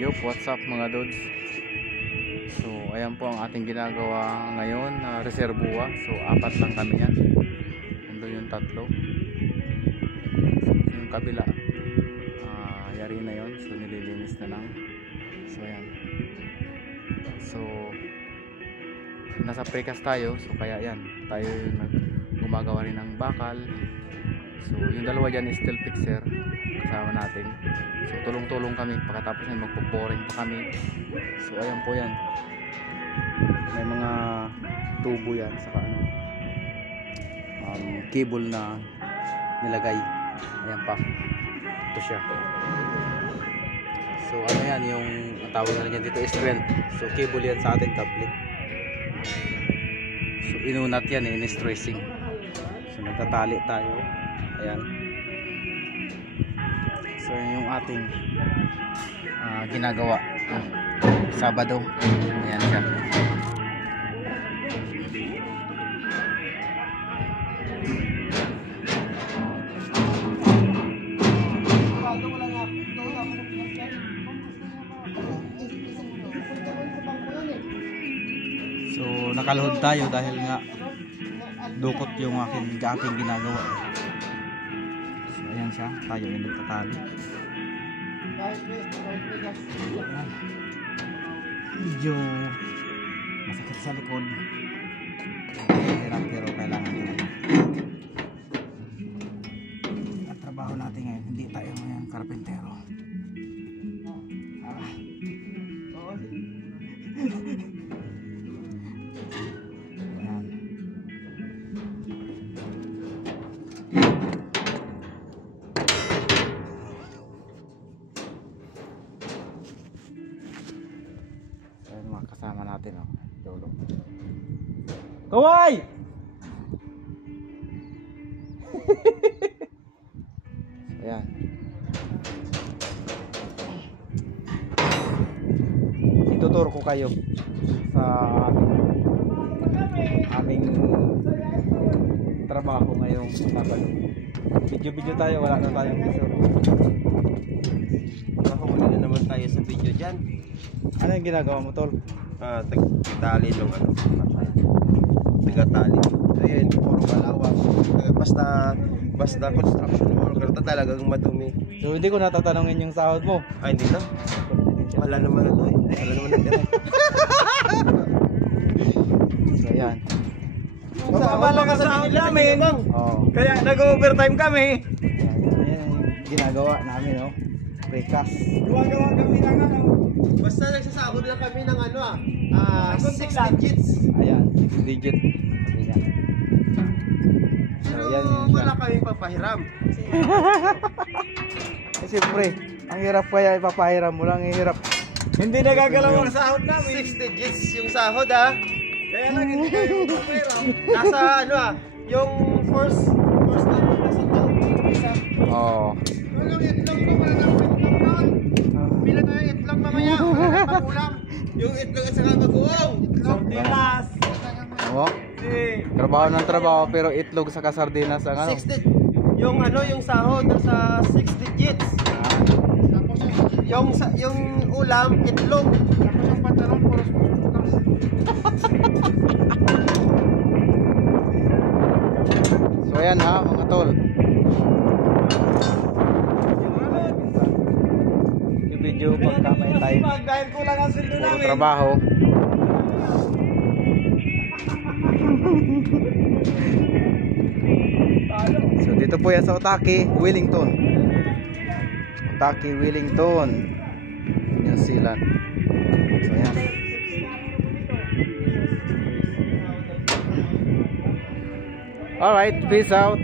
Yup, what's up mga dudes? So ayan po ang ating ginagawa ngayon na reservoir. So apat lang kami yan. Nandun yung tatlo. Yung kabila yari na yon. So nililinis na lang. So ayan. So nasa precast tayo. So kaya yan, tayo yung gumagawa rin ng bakal. So yung dalawa dyan is steel fixer kasama natin. So tulong-tulong kami, pagkatapos yan magpo-pouring pa kami. So ayan po yan, may mga tubo yan saka cable na nilagay. Ayan pa, ito siya. So ano yan, yung tawag na yan dito is strength. So cable yan sa ating kable. So inunat yan, in-stressing. So nagtatali tayo. Ayan. So yung ating ginagawa Sabado. Ayan siya. So nakaluhod tayo dahil nga dukot yung ating ginagawa. So ayan siya, tayo yung nagtatali. Medyo masakit sa likod, hirap pero kailangan talaga. At trabaho natin ngayon, hindi tayo ngayon karpentero. Kasama natin Lolo. Kaway! Ayan. Ituturo ko kayo sa aming trabaho ngayong Sabado. Video tayo, wala na tayong visor. Nakahuli na naman tayo sa video dyan. Ano yung ginagawa mo, Tol? Tali ng tagatali. So yun, puro malawak. Basta construction worker, talagang madumi. So hindi ko natatanungin yung sahod mo. Ay, hindi na. Wala naman wala naman natira. So yan. Wala ka sa sahod namin. Kaya nag-overtime kami. Ayan yung ginagawa namin, precast. Gawa kami ng basta nagsasahod lang kami ng 6 digits. Ayan, 6 digit. Pero wala kaming papahiram. Siyempre, ang hirap kaya ipapahiram mo lang, hirap. Hindi nagagalaw ang sahod namin. 6 digits yung sahod Kaya lang hindi kayo papahiram. Nasa yung first time nasa down. Oo. Walang itlog ko, wala nang itlog doon. Bila tayo itlog mamaya, wala nang pangulam. Yung itlog at saka bagoong. Itlog dinas. Trabaho ng trabaho pero itlog sa kasardinas ang 6 digits. Yung sahod nasa 6 digits. Yung ulam, itlog. Tapos yung pantalon, puros putos. So ayan mga tol. Yung video pagka may time. Dahil kulang ang sildo namin. Trabaho. So dito po yan sa Otaki, Wellington. Otaki, Wellington, New Zealand. So yan. Alright, peace out.